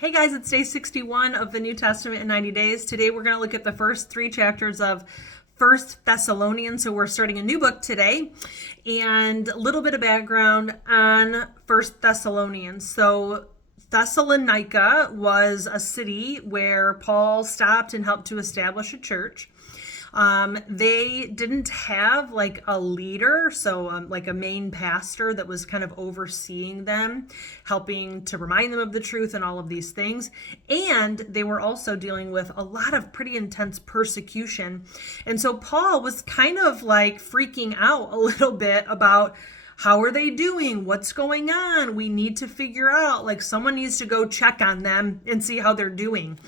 Hey guys, it's day 61 of the New Testament in 90 days. Today we're going to look at the first three chapters of First Thessalonians. So we're starting a new book today, and a little bit of background on First Thessalonians. So Thessalonica was a city where Paul stopped and helped to establish a church. They didn't have like a leader, so like a main pastor that was kind of overseeing them, helping to remind them of the truth and all of these things. And they were also dealing with a lot of pretty intense persecution. And so Paul was kind of like freaking out a little bit about how are they doing? What's going on? We need to figure out, like, someone needs to go check on them and see how they're doing.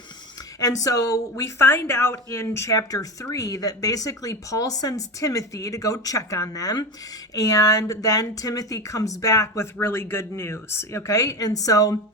And so we find out in chapter 3 that basically Paul sends Timothy to go check on them. And then Timothy comes back with really good news. Okay. And so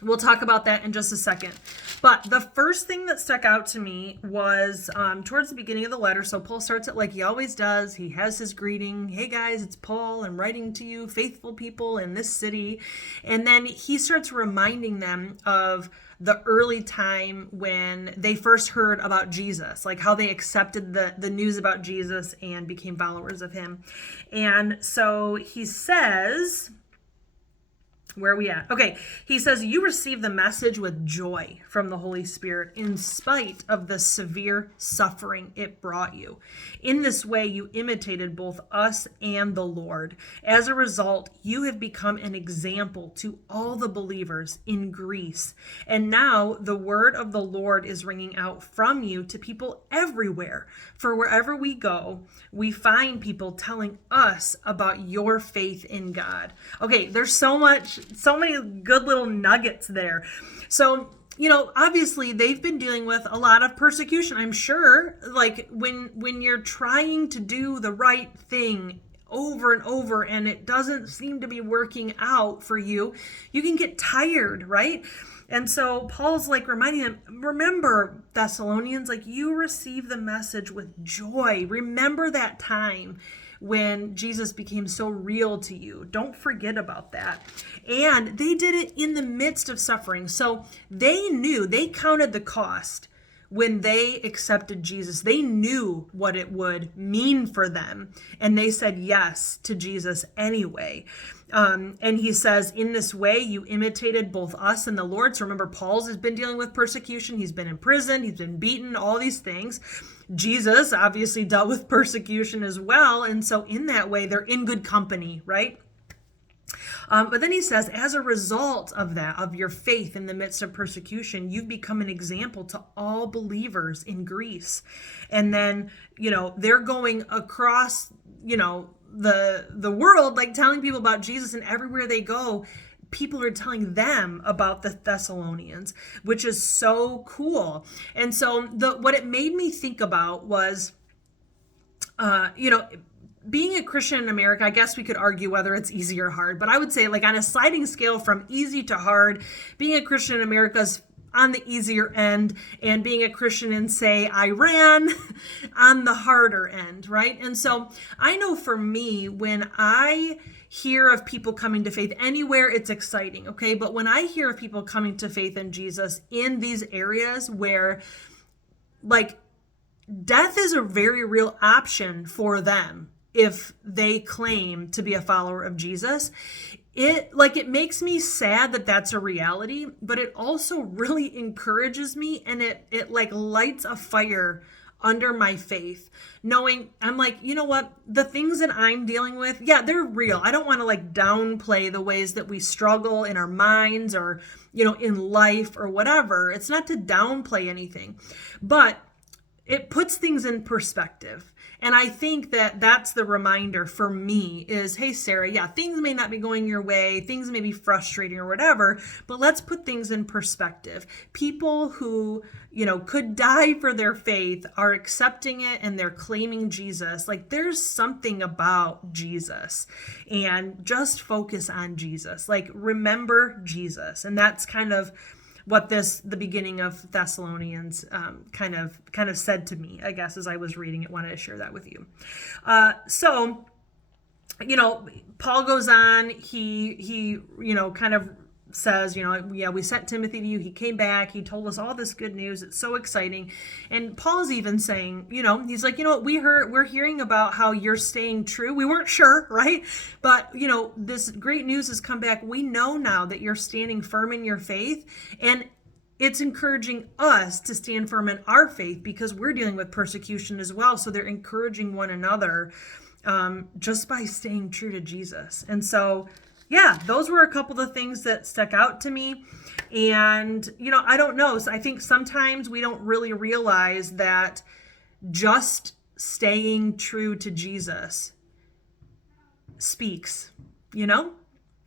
we'll talk about that in just a second. But the first thing that stuck out to me was towards the beginning of the letter. So Paul starts it like he always does. He has his greeting. Hey guys, it's Paul. I'm writing to you, faithful people in this city. And then he starts reminding them of the early time when they first heard about Jesus, like how they accepted the news about Jesus and became followers of him. And so he says, where are we at? Okay, he says, you received the message with joy from the Holy Spirit in spite of the severe suffering it brought you. In this way, you imitated both us and the Lord. As a result, you have become an example to all the believers in Greece. And now the word of the Lord is ringing out from you to people everywhere. For wherever we go, we find people telling us about your faith in God. Okay, there's so many good little nuggets there. So, obviously they've been dealing with a lot of persecution. I'm sure, like when you're trying to do the right thing over and over and it doesn't seem to be working out for you, you can get tired, right? And so Paul's like reminding them, remember, Thessalonians, like you received the message with joy. Remember that time when Jesus became so real to you. Don't forget about that. And they did it in the midst of suffering. So they counted the cost when they accepted Jesus. They knew what it would mean for them. And they said yes to Jesus anyway. And he says, in this way, you imitated both us and the Lord. So remember, Paul's has been dealing with persecution. He's been in prison. He's been beaten, all these things. Jesus obviously dealt with persecution as well. And so in that way, they're in good company, right? But then he says, as a result of that, of your faith in the midst of persecution, you've become an example to all believers in Greece. And then, they're going across, the world, like telling people about Jesus, and everywhere they go, people are telling them about the Thessalonians, which is so cool. And so what it made me think about was, being a Christian in America, I guess we could argue whether it's easy or hard, but I would say, like, on a sliding scale from easy to hard, being a Christian in America is on the easier end, and being a Christian in, say, Iran on the harder end, right? And so I know for me, when I hear of people coming to faith anywhere, it's exciting, okay? But when I hear of people coming to faith in Jesus in these areas where, like, death is a very real option for them if they claim to be a follower of Jesus, it makes me sad that that's a reality, but it also really encourages me, and it like lights a fire under my faith, knowing I'm like, you know what, the things that I'm dealing with, yeah, they're real. I don't want to like downplay the ways that we struggle in our minds or, in life or whatever. It's not to downplay anything, but it puts things in perspective. And I think that that's the reminder for me is, hey, Sarah, yeah, things may not be going your way. Things may be frustrating or whatever, but let's put things in perspective. People who, could die for their faith are accepting it and they're claiming Jesus. Like, there's something about Jesus, and just focus on Jesus. Like, remember Jesus. And that's kind of what the beginning of Thessalonians kind of said to me, I guess, as I was reading it. Wanted to share that with you. So Paul goes on, he kind of says, yeah, we sent Timothy to you. He came back. He told us all this good news. It's so exciting. And Paul's even saying, he's like, what we're hearing about how you're staying true. We weren't sure, right? But, this great news has come back. We know now that you're standing firm in your faith, and it's encouraging us to stand firm in our faith because we're dealing with persecution as well. So they're encouraging one another just by staying true to Jesus. And so, yeah, those were a couple of things that stuck out to me. And, I don't know. So I think sometimes we don't really realize that just staying true to Jesus speaks,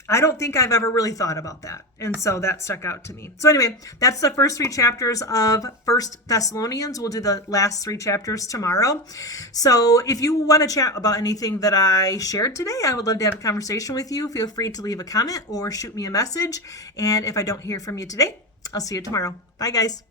I don't think I've ever really thought about that. And so that stuck out to me. So anyway, that's the first 3 chapters of 1 Thessalonians. We'll do the last 3 chapters tomorrow. So if you want to chat about anything that I shared today, I would love to have a conversation with you. Feel free to leave a comment or shoot me a message. And if I don't hear from you today, I'll see you tomorrow. Bye, guys.